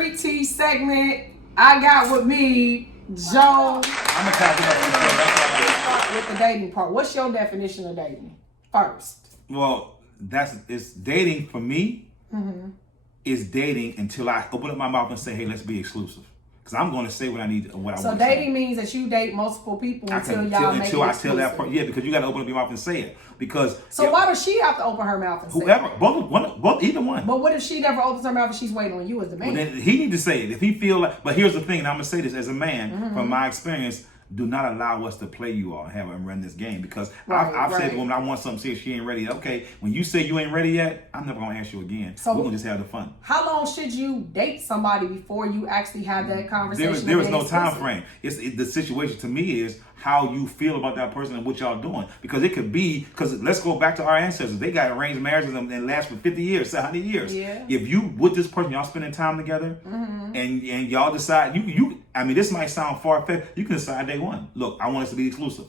street tea segment. I got with me Joe. I'm gonna tap it up. Start with the dating part. What's your definition of dating first? Well, it's dating for me. Is dating until I open up my mouth and say, "Hey, let's be exclusive." Because I'm going to say what I need, what I want to say. So dating means that you date multiple people until y'all make it I exclusive. tell that part. Yeah, because you got to open up your mouth and say it. Because why does she have to open her mouth and say whoever, it? both, either one. But what if she never opens her mouth and she's waiting on you as the man? Well, then he need to say it if he feel like. But here's the thing, and I'm gonna say this as a man from my experience. Do not allow us to play you all and run this game, because I've said to women, I want something serious, she ain't ready yet. Okay, when you say you ain't ready yet, I'm never gonna ask you again. So we're gonna just have the fun. How long should you date somebody before you actually have that conversation? There is no time frame. The situation to me is how you feel about that person and what y'all doing. Because it could be, because let's go back to our ancestors. They got arranged marriages and last for 50 years, 100 years. Yeah. If you with this person, y'all spending time together, and y'all decide, I mean, this might sound far-fetched. You can decide day one. Look, I want us to be exclusive.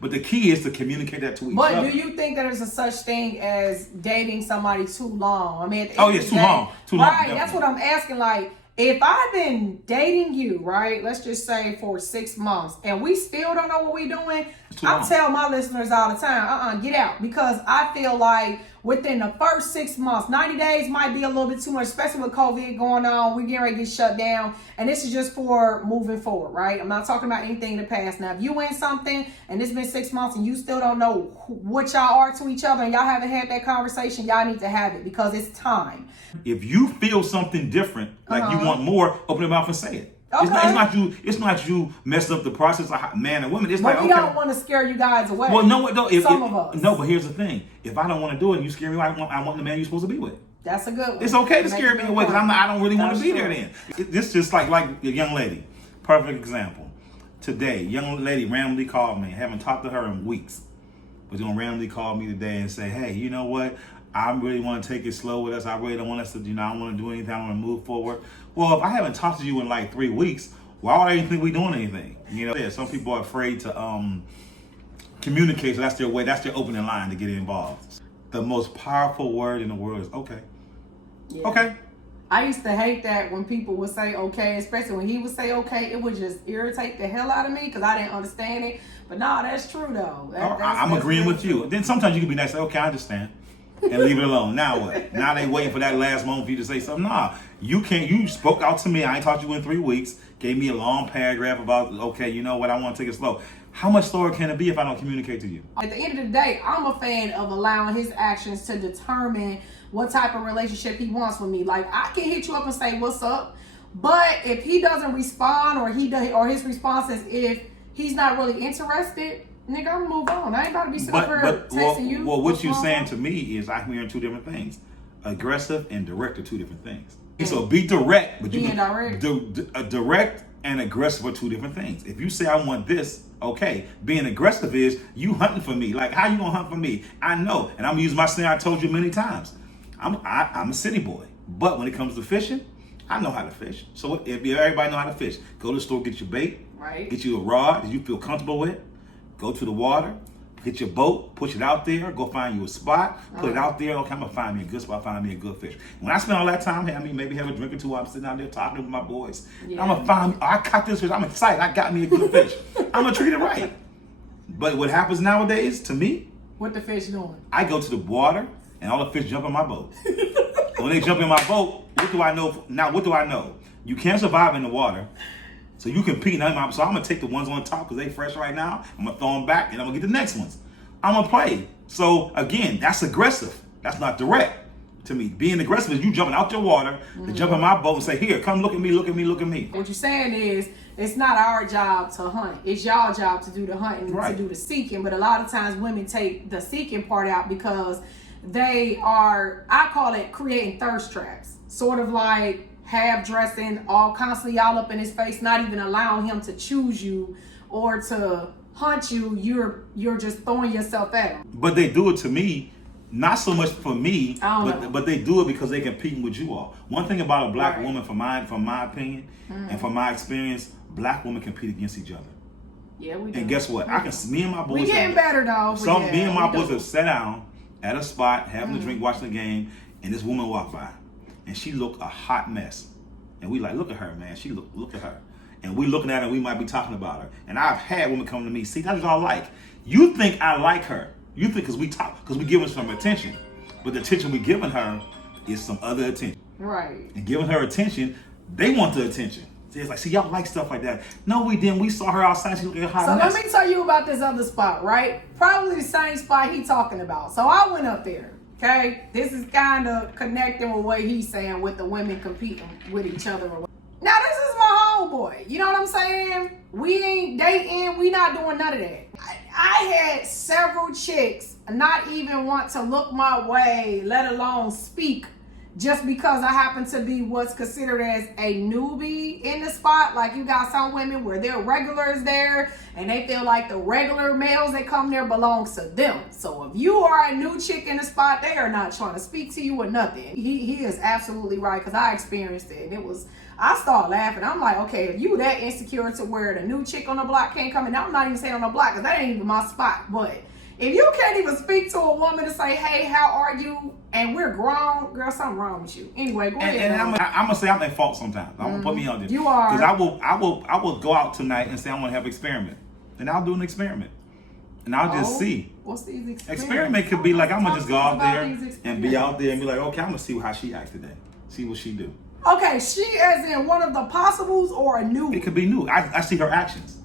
But the key is to communicate that to each other. But do you think that there's a such thing as dating somebody too long? I mean, too long. Too long. Right, that's what I'm asking. Like, if I've been dating you, right, let's just say for 6 months, and we still don't know what we're doing, I tell my listeners all the time, get out. Because I feel like within the first 6 months, 90 days might be a little bit too much, especially with COVID going on. We're getting ready to get shut down. And this is just for moving forward, right? I'm not talking about anything in the past. Now, if you in something and it's been 6 months and you still don't know what y'all are to each other and y'all haven't had that conversation, y'all need to have it because it's time. If you feel something different, like you want more, open your mouth and say it. Okay. It's not you messing up the process of man and woman. It's but like, we don't want to scare you guys away. Well, no, some of us. No, but here's the thing. If I don't want to do it and you scare me, I want the man you're supposed to be with. That's a good one. It's okay to scare me away because I don't really want to be there then. This just like a young lady. Perfect example. Today, young lady randomly called me. Haven't talked to her in weeks. But she's going to randomly call me today and say, hey, you know what? I really want to take it slow with us. I really don't want us to, I don't want to do anything. I want to move forward. Well, if I haven't talked to you in like 3 weeks, why would I even think we're doing anything? Some people are afraid to communicate, so that's their way. That's their opening line to get involved. The most powerful word in the world is okay. Yeah. Okay. I used to hate that when people would say okay, especially when he would say okay. It would just irritate the hell out of me because I didn't understand it. But no, that's true though. I'm agreeing with you. Then sometimes you can be nice, say, okay, I understand. And leave it alone. Now what? Now they waiting for that last moment for you to say something. Nah, you spoke out to me. I ain't talked to you in 3 weeks. Gave me a long paragraph about, okay, you know what? I want to take it slow. How much slower can it be if I don't communicate to you? At the end of the day, I'm a fan of allowing his actions to determine what type of relationship he wants with me. Like, I can hit you up and say, what's up? But if he doesn't respond or his response is if he's not really interested, nigga, I'm gonna move on. I ain't about to be sitting here texting you. Well, what you're saying to me is I'm hearing two different things. Aggressive and direct are two different things. So be direct, but direct and aggressive are two different things. If you say I want this, okay. Being aggressive is you hunting for me. Like, how you gonna hunt for me? I know, and I'm gonna use my saying I told you many times. I'm a city boy, but when it comes to fishing, I know how to fish. So if everybody know how to fish, go to the store, get your bait, right? Get you a rod that you feel comfortable with. Go to the water, get your boat, push it out there, go find you a spot, put it out there. Okay, I'm gonna find me a good spot, find me a good fish. When I spend all that time, maybe have a drink or two while I'm sitting out there talking with my boys. Yeah. I'm gonna find, I caught this fish, I'm excited, I got me a good fish. I'm gonna treat it right. But what happens nowadays, to me, what the fish doing? I go to the water and all the fish jump in my boat. When they jump in my boat, what do I know? Now, what do I know? You can't survive in the water. So you compete. So I'm going to take the ones on top because they fresh right now. I'm going to throw them back and I'm going to get the next ones. I'm going to play. So again, that's aggressive. That's not direct to me. Being aggressive is you jumping out your water to jump in my boat and say, here, come look at me, look at me, look at me. What you're saying is it's not our job to hunt. It's y'all job to do the hunting, to do the seeking. But a lot of times women take the seeking part out because they are, I call it creating thirst traps. Sort of like half dressing, all constantly all up in his face, not even allowing him to choose you or to hunt you. You're just throwing yourself at him. But they do it to me, not so much for me, but they do it because they're competing with you all. One thing about a black woman, from my opinion, and from my experience, black women compete against each other. Yeah, we do. And guess what? Me and my boys. We getting better though. Me and my boys have sat down at a spot, having a drink, watching the game, and this woman walked by. And she looked a hot mess. and we like, look at her, man. She look at her. And we looking at her, we might be talking about her. And I've had women come to me, see, that's what I like. You think I like her. You think because we giving some attention. But the attention we giving her is some other attention. Right. And giving her attention, they want the attention. It's like, see, y'all like stuff like that. No, we didn't. We saw her outside. She looking hot. So let me tell you about this other spot, right? Probably the same spot he talking about. So I went up there, okay? This is kind of connecting with what he's saying with the women competing with each other. Now, this is my homeboy. You know what I'm saying? We ain't dating. We not doing none of that. I had several chicks not even want to look my way, let alone speak, just because I happen to be what's considered as a newbie in the spot. Like, you got some women where they're regulars there and they feel like the regular males that come there belongs to them. So if you are a new chick in the spot, they are not trying to speak to you or nothing. He is absolutely right, because I experienced it. And I started laughing. I'm like, okay, if you that insecure to where the new chick on the block can't come in, I'm not even saying on the block because that ain't even my spot, but if you can't even speak to a woman to say, hey, how are you? And we're grown, girl, something wrong with you. Anyway, go ahead. And I'm gonna say I'm at fault sometimes. I'm gonna put me on this. You are. Because I will go out tonight and say I want to have an experiment. And I'll do an experiment. And I'll just see. What's these experiments? Experiment could be like, I'm gonna just go out there and be out there and be like, okay, I'm gonna see how she acts today. See what she do. Okay, she as in one of the possibles or a new? It could be new. I see her actions.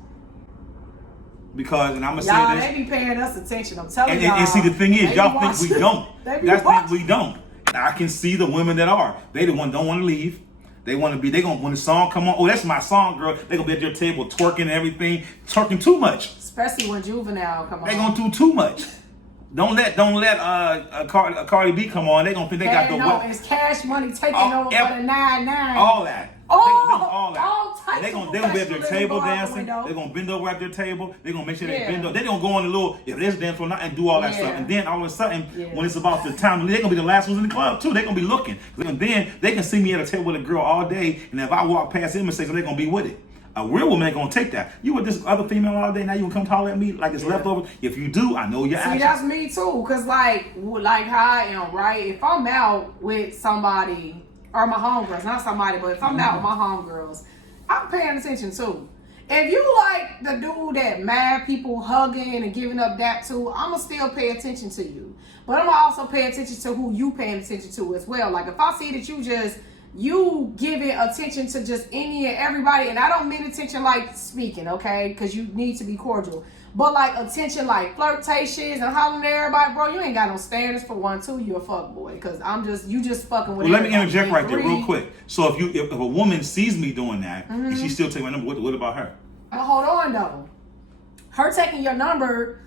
Because, and I'm gonna y'all, say this. they be paying us attention. I'm telling y'all. And see, the thing is, y'all think we don't. That's think we don't. I can see the women that are. They the one don't want to leave. They want to be. They gonna when the song come on. Oh, that's my song, girl. They gonna be at your table twerking and everything, twerking too much. Especially when Juvenile come on. They gonna do too much. Don't let Cardi B come on. They gonna think they got the no, it's Cash Money taking over for the 9-9. All that. All that. They're gonna be at their table dancing. They're gonna bend over at their table. They're gonna make sure they bend over. They don't go on the little, there's dance floor and do all that stuff. And then all of a sudden, when it's about the time, they're gonna be the last ones in the club too. They're gonna be looking. And then they can see me at a table with a girl all day. And if I walk past them and say, so they're gonna be with it. A real woman ain't gonna take that. You with this other female all day, now you gonna come holler at me like it's leftover? If you do, I know your actions. See, that's me too. Cause like how I am, right? If I'm out with somebody, or my homegirls, not somebody, but if I'm out with my homegirls, I'm paying attention too. If you like the dude that mad people hugging and giving up that too, I'ma still pay attention to you. But I'ma also pay attention to who you paying attention to as well. Like if I see that you giving attention to just any and everybody, and I don't mean attention like speaking, okay? Because you need to be cordial. But like attention like flirtations and hollering at everybody, bro, you ain't got no standards for one, two, you a fuck boy. Because you just fucking with Well, let me interject right there real quick. So if a woman sees me doing that and she still take my number, what about her? But hold on though. Her taking your number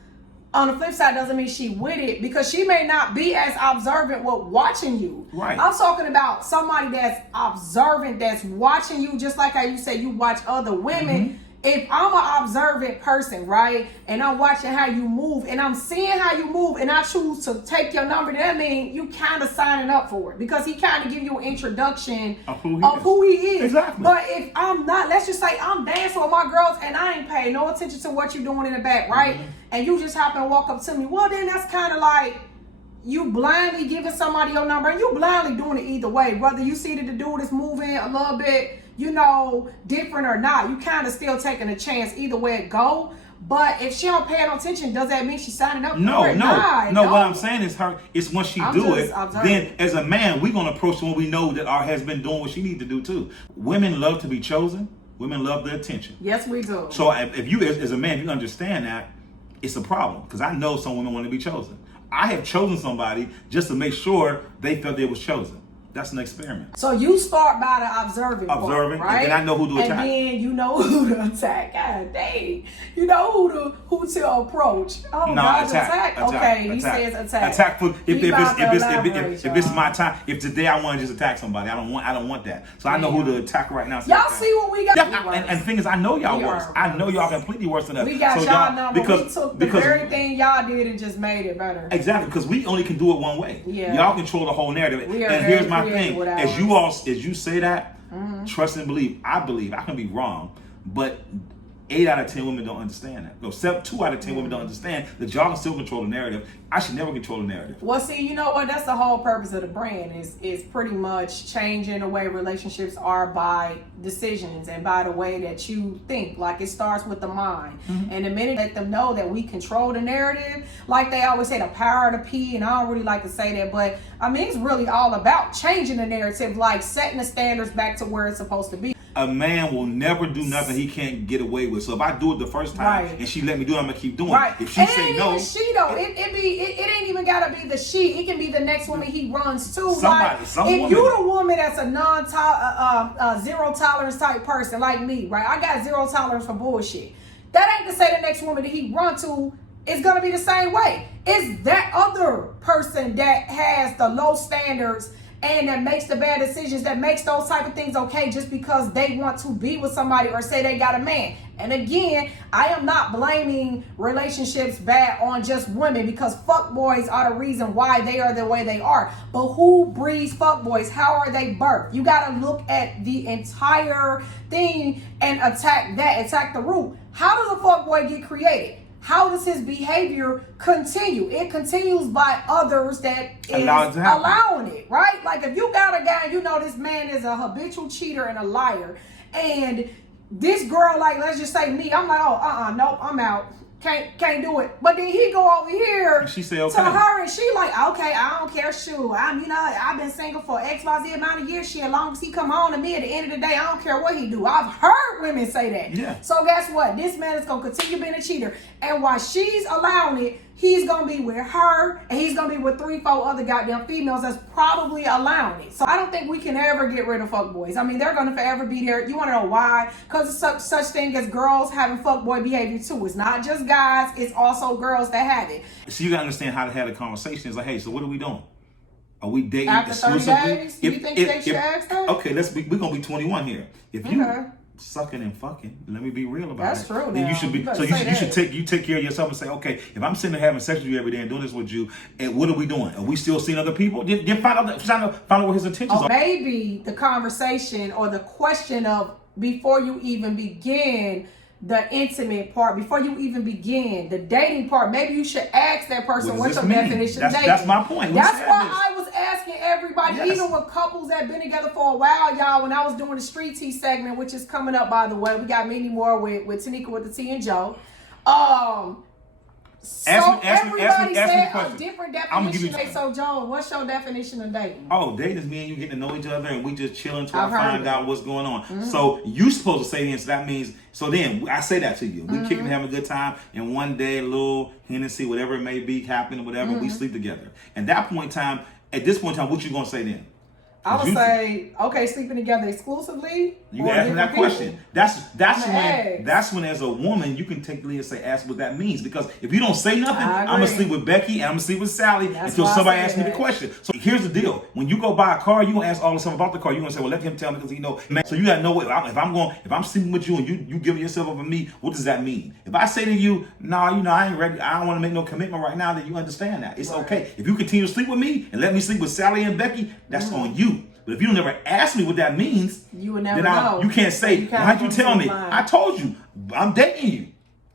on the flip side doesn't mean she with it, because she may not be as observant with watching you. Right. I'm talking about somebody that's observant, that's watching you, just like how you say you watch other women. If I'm an observant person, right, and I'm watching how you move, and I'm seeing how you move, and I choose to take your number, that means you kind of signing up for it, because he kind of give you an introduction of who he is. Exactly. But if I'm not, let's just say I'm dancing with my girls, and I ain't paying no attention to what you're doing in the back, right, and you just happen to walk up to me, well, then that's kind of like you blindly giving somebody your number, and you blindly doing it either way, whether you see that the dude is moving a little bit, different or not, you kind of still taking a chance either way it go. But if she don't pay no attention, does that mean she's signing up for it? No. What I'm saying is it's when she do it, then as a man, we're gonna approach her when we know that our has been doing what she need to do too. Women love to be chosen. Women love the attention. Yes, we do. So if you as a man, you understand that, it's a problem, because I know some women want to be chosen. I have chosen somebody just to make sure they felt they was chosen. That's an experiment. So you start by the observing part, right? And then I know who to attack. And then you know who to attack. God dang. You know who to approach. Oh, no, God, attack. Okay, he says attack. Attack for if it's my time. If today I want to just attack somebody, I don't want that. So I know who to attack right now. Y'all see what we got? Yeah, and the thing is, I know y'all worse. I know y'all completely worse than us. We got y'all number. We took the very thing y'all did and just made it better. Exactly, because we only can do it one way. Yeah. Y'all control the whole narrative. And here's my thing. As you say that, trust and believe. I can be wrong, but 8 out of 10 women don't understand that. No, 2 out of 10 women don't understand that y'all can still control the narrative. I should never control the narrative. Well, see, you know what? That's the whole purpose of the brand is pretty much changing the way relationships are by decisions and by the way that you think. Like, it starts with the mind. And the minute let them know that we control the narrative, like they always say, the power of the P, and I don't really like to say that, but I mean, it's really all about changing the narrative, like setting the standards back to where it's supposed to be. A man will never do nothing he can't get away with. So if I do it the first time and she let me do it, I'm gonna keep doing it. If she say no, she though, it ain't even gotta be the she. It can be the next woman he runs to. If you the woman that's a zero tolerance type person like me, right? I got zero tolerance for bullshit. That ain't to say the next woman that he run to is gonna be the same way. It's that other person that has the low standards and that makes the bad decisions, that makes those type of things okay just because they want to be with somebody or say they got a man. And again, I am not blaming relationships bad on just women, because fuckboys are the reason why they are the way they are. But who breeds fuckboys? How are they birthed? You got to look at the entire thing and attack the root. How does a fuckboy get created? How does his behavior continue? It continues by others that is allowing it, right? Like, if you got a guy and you know this man is a habitual cheater and a liar, and this girl, like, let's just say me, I'm like, oh, nope, I'm out. Can't do it. But then he go over here and she say, okay, to her, and she like, okay, I don't care, shoot. I've been single for XYZ amount of years. Shit, as long as he come on to me at the end of the day, I don't care what he do. I've heard women say that. Yeah. So guess what? This man is gonna continue being a cheater, and while she's allowing it, he's gonna be with her, and he's gonna be with 3-4 other goddamn females that's probably allowing it. So I don't think we can ever get rid of fuckboys. I mean, they're gonna forever be there. You wanna know why? Because it's such thing as girls having fuckboy behavior too. It's not just guys, it's also girls that have it. So you gotta understand how to have a conversation. It's like, hey, so what are we doing? Are we dating after 30 exclusively? days? Do you think they should ask that? Okay, we're gonna be 21 here. If you sucking and fucking, let me be real about it. That's true. Then you should be. So you should take care of yourself and say, okay, if I'm sitting there having sex with you every day and doing this with you, and what are we doing? Are we still seeing other people? Then find out what his intentions are. Maybe the conversation or the question of, before you even begin the intimate part, before you even begin the dating part, maybe you should ask that person what's your definition of dating. That's my point. That's why I was asking everybody, even with couples that have been together for a while, y'all, when I was doing the Street Tea segment, which is coming up, by the way. We got many more with Tanika with the T and Joe. Everybody said a different definition. So, Joe, what's your definition of dating? Oh, dating is me and you getting to know each other, and we just chilling until I find out what's going on. So you supposed to say this. So that means, so then I say that to you. We kicking, having a good time, and one day a little Hennessy, whatever it may be, happening, whatever, we sleep together. At this point in time, what you gonna say then? I would say, okay, sleeping together exclusively. You ask me that question. That's when, as a woman, you can take the lead and say, ask what that means. Because if you don't say nothing, I'm gonna sleep with Becky and I'm gonna sleep with Sally until somebody asks me the question. So here's the deal: when you go buy a car, you gonna ask all the stuff about the car. You gonna say, well, let him tell me, because he know. So you gotta know if I'm sleeping with you and you giving yourself over to me, what does that mean? If I say to you, no, I ain't ready, I don't want to make no commitment right now, then you understand that it's okay. If you continue to sleep with me and let me sleep with Sally and Becky, that's on you. But if you don't never ask me what that means, you would never know. You can't say, why'd you tell me? I told you, I'm dating you.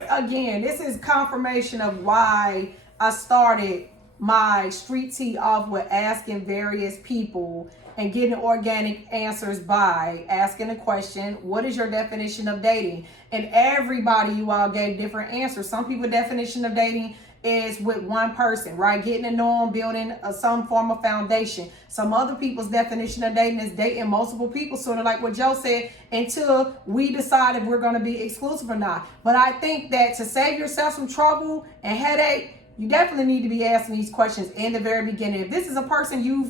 Again, this is confirmation of why I started my Street Tea off with asking various people and getting organic answers by asking a question, what is your definition of dating? And everybody, you all gave different answers. Some people's definition of dating is with one person, right? Getting to know them, building some form of foundation. Some other people's definition of dating is dating multiple people, sort of like what Joe said, until we decide if we're going to be exclusive or not. But I think that to save yourself some trouble and headache, you definitely need to be asking these questions in the very beginning. If this is a person you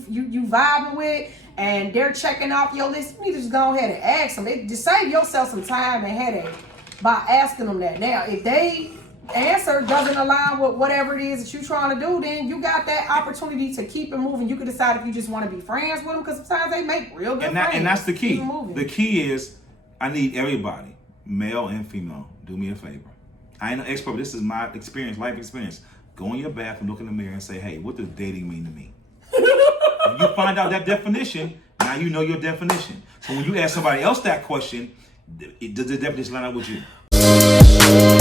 vibing with and they're checking off your list, you need to just go ahead and ask them. Just save yourself some time and headache by asking them that. Now, if they answer doesn't align with whatever it is that you're trying to do, then you got that opportunity to keep it moving. You can decide if you just want to be friends with them, because sometimes they make real good friends. And that's the key. The key is, I need everybody, male and female, do me a favor. I ain't an expert, but this is my experience, life experience. Go in your bathroom, look in the mirror, and say, hey, what does dating mean to me? If you find out that definition, now you know your definition. So when you ask somebody else that question, does the definition line up with you? Bye.